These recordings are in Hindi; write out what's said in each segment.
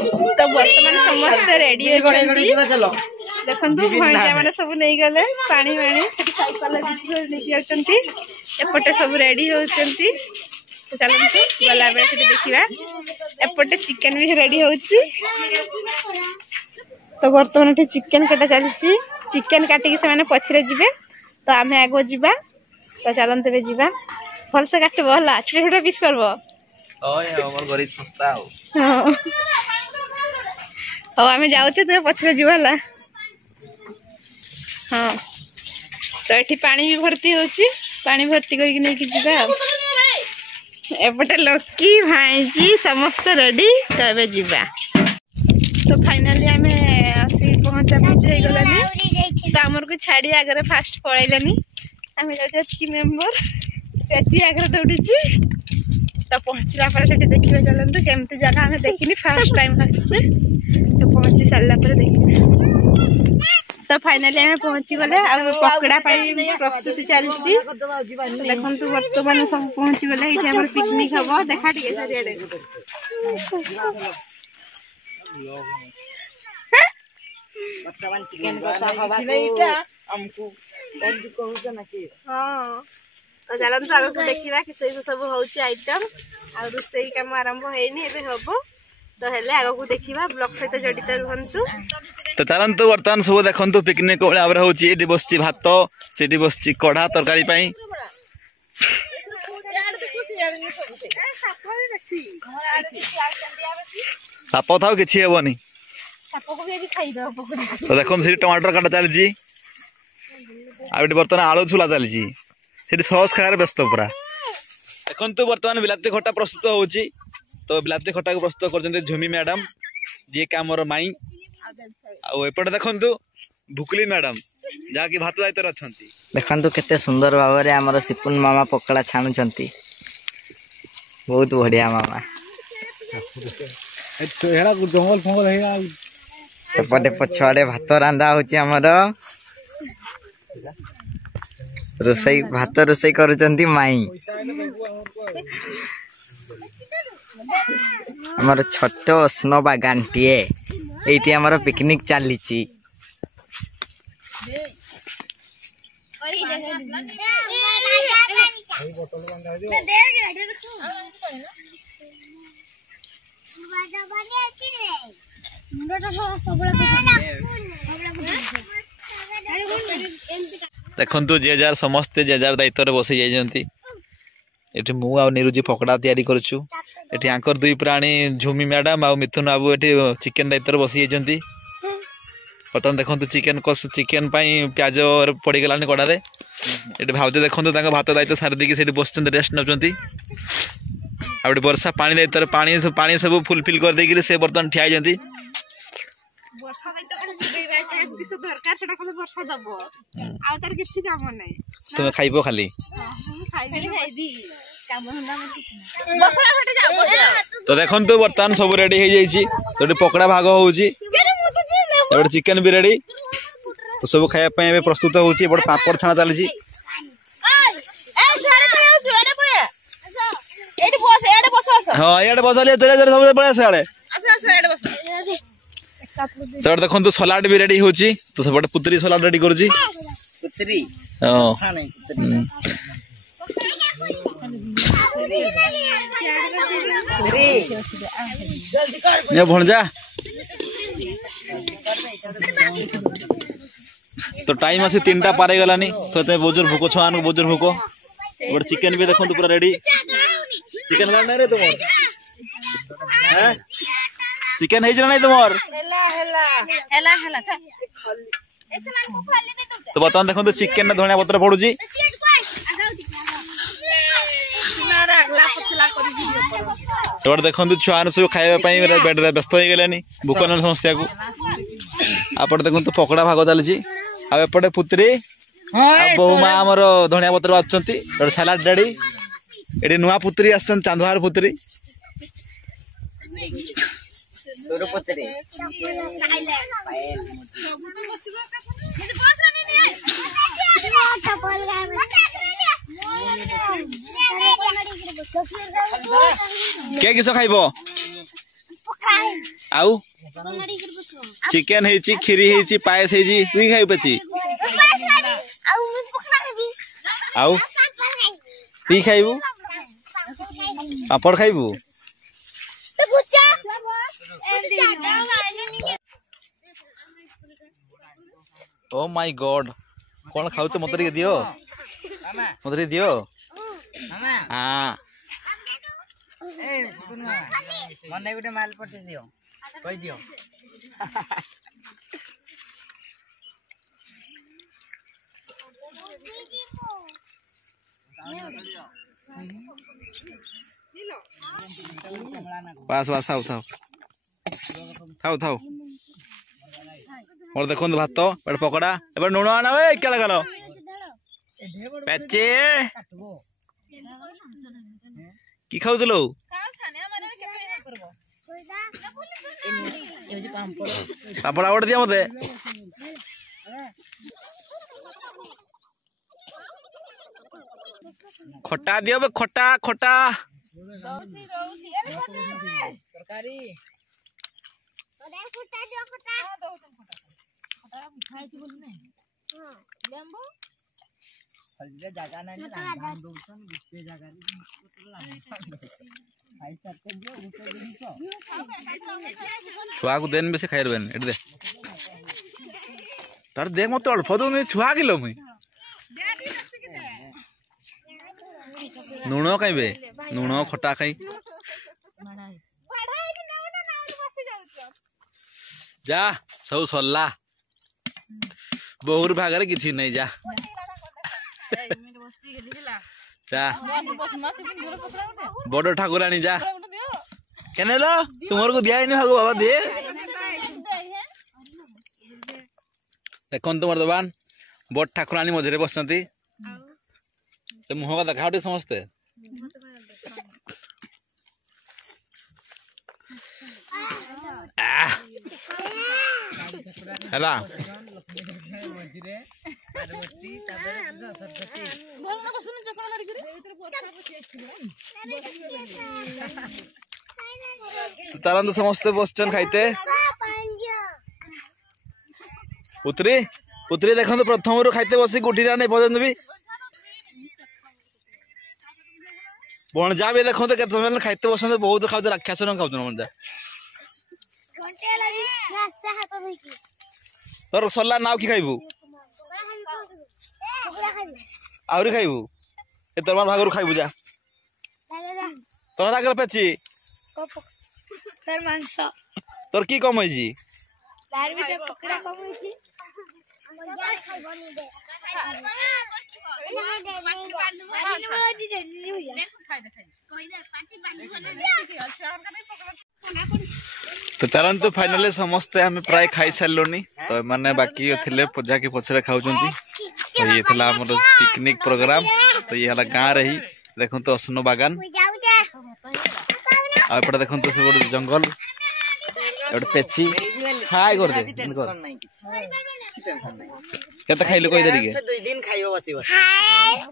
तो बर्तमान समस्त रेडी देखो भैया मैंने सब नहीं गले पानी वाणी साइकेल नहीं एपटे सब रेडी होती चलते गला बेले देखा एपटे चिकेन भी रेडी हो तो बर्तमान चिकेन काटा चलती चिकेन काटिकी से पछरे जीवे तो आम आगे जा तो चलते जा भलसे काट भला छोटे छोटे पिस करब हाँ आम जाऊे तुम पछरे जीव है हाँ तो ये पानी भी भर्ती होची पानी भर्ती करके नहीं जावा एपटे लकी भाईजी समस्त रेडी तबे जीवा तो फाइनली आम आसी पहुँचा पूजा गलानी तो आमर को छाड़ी आगे फास्ट पलैलानी आम जाऊँ मेम्बर पेची आगे दौड़ी तो पहुँचला देखिए चलते केमती जगह आम देखनी फास्ट टाइम आसे तो पहुँची सारा देखिए तो फाइनली आम पहुँची गले पकड़ा प्रस्तुति चलती देखो बर्तमान सब पहुँची गले ये पिकनिक हम देखा टे चारिड़े हाँ तो चलते आग को देखा कि सब हूँ आइटम आ रोषे कम आरंभ होनी हम तो हेले आग को देखा ब्लॉग सहित जड़ित रुहतु तो चलतु बर्तमान सब देखु पिकनिक भाव होती बस भात से बस कढ़ा तरकारी साप था कि हेनी तो देखो से टमाटर काटा चलती बर्तमान आलू छुला चलती सस खार व्यस्त पूरा देखु बर्तमान बिलाती खटा प्रस्तुत होची तो बिलाती खटा को प्रस्तुत कर झुमी मैडम जी कि आमर माई आउटे देखु भुकली मैडम जहाँकि भात दायित्व अच्छा देखु केते सुंदर भाव में आमर सिपुन मामा पकड़ा छाणुंट बहुत बढ़िया मामा जंगल फंगल सेपटे पछुआड़े भात रांधा होमर रोसई भात रोसई करुचंती माई आमर छोट स्नो बागान टीए ये आमर पिकनिक चली देखु जे जार समस्ते जे जार दायित्व बसई जाइए ये मुझे निरुजी पकड़ा तैयारी करुचु ये आंकर दुई प्राणी झुमी मैडम आ मिथुन बाबू ये चिकेन दायित्व बसी जाइए बर्तमान देखो चिकेन चिकेन प्याज पड़गलानी कड़े ये भावते देखो भात दायित्व सारी देखिए बस रेस्ट नौ आउटे वर्षा पानी दायित्व पानी सब फुलफिल कर देकी से बर्तमान ठिया होती तुम खाइब खाली तो देखो बर्तमान सब रेडी हो जाइए पकड़ा भाग हो चिकेन भी रेडी तो सब खाया प्रस्तुत होती पापड़ छाणा चली हाँ ये बस सब पड़े आड़े तो देखो सलाड भी रेडी होची तो सब पुतरी सलाड रेडी करुची भणजा तो टाइम आसी 3टा पार गलानी तो बोजर भूक छुआ बोजर भूक गोटे चिकेन भी देखो पूरा रेडी चिकेन ला रे तुम चिकेन है ना तुम तो बर्तमान देखो तो चिकेन धनिया पत्र पड़ुची तो देखो छुआ सब खावाई व्यस्त हो गले भूक ना समस्या को आपटे देखो तो पकड़ा भाग चलती आपटे पुत्री बहु माँ आमर धनिया पत्र बाचुंट सालाड डाड़ी ये नुआ पुत्री आसन चांदुहार पुत्री क्या किस खाइब आउ चिकेन ହେଇଛି କ୍ଷୀରି ହେଇଛି ପାୟସ ହେଇଛି ତୁ ଖାଇବୁ ପେଚି ଆଉ ପି ଖାଇବୁ ପାପଡ଼ ଖାଇବୁ ओ माय गॉड कौन खाऊ मत दियो मत दियो हाँ मने गुटे माल पटे दियो कहि दियो बस बस थाऊ थाऊ थाऊ थाऊ और देखो भात एट पकड़ा ए लुण आना क्या लगाल पेचे कि खाऊ पापड़ आउट दिया मत खटा दियो बे खटा खटा जगह नहीं छुआ को देन बेसे खाइर बेन एट दे तार देख मत अल्प दो छुआ किलो मुई नुण खाइबे नुण खटा खाई जा सब सरला बहुर भागरे किछि नहीं जा जा बड़ ठाकुरानी जा केने लो तुमर को दिया भागो बाबा दे देखो तुम दबान बड़ ठाकुरानी मझे बसती मुह का देखा समस्ते ହେଲା चलते समस्ते बसचन खाइते पुत्री पुत्री देखो प्रथम रू खाइते बसी गुटी नहीं पर्यंत भी भणजा भी देखो के खाइते बसते बहुत खाऊ राक्षस खाऊ भणजा तोर सरला नाव कि खाइबू आहरी खाइबू ए तोर भागर खाइबू जा तोर आगर पेची तर मांस तोर की कम होई जी तार भी पकड़ा कम होई छी तो चलतु फाइनली समस्ते हमें प्राय खाई सारूनी तो मैंने बाकी थे पूजा के पछरे खाऊँ तो ये था आम पिकनिक प्रोग्राम तो ये है गाँव रही देखो तो अस्नो बागान आपटे देखो तो सब जंगल एट पेची हाय कर दे केते खाइलु कहि देरी के 2 दिन खाइबो बसिबो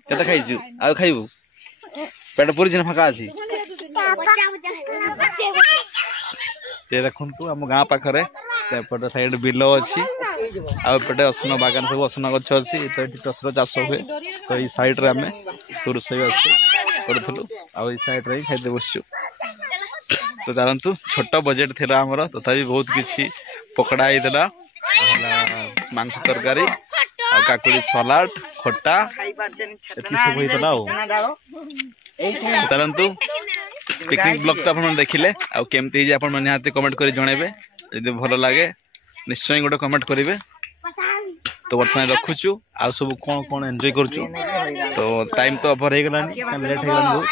केते खाइजु आ खाइबू पेट पूरी दिन फाका अछि ते देखंतु हम गाँ पाखरे सेपटे साइड बिलो अच्छी आउटे असन बागान सब असन गछ अच्छी तो ये टसर चाष हुए तो ये साइड रे आम सब रोषे करूँ आ साइड रे खाइते बसचु तो चलतु छोट बजेट थी आमर तथापि बहुत किसी पकड़ा होता मांस तरकारी काकुड़ी सलाड खट्टा सब होता चलतु पिकनिक ब्लॉग तो आप देखिले आमती आप निहाती कमेंट कर जनइबे यदि भल लगे निश्चय गोटे कमेंट करेंगे तो बर्तमान रखुचु आ सब कौन कौन एंजॉय करुचु तो टाइम तो ओवर हो गलानी लेट हो बहुत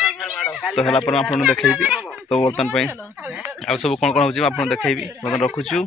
तो है आप देखेबी तो बर्तमान आ सब कौन कौन हो देखी बर्तमान रखुचु।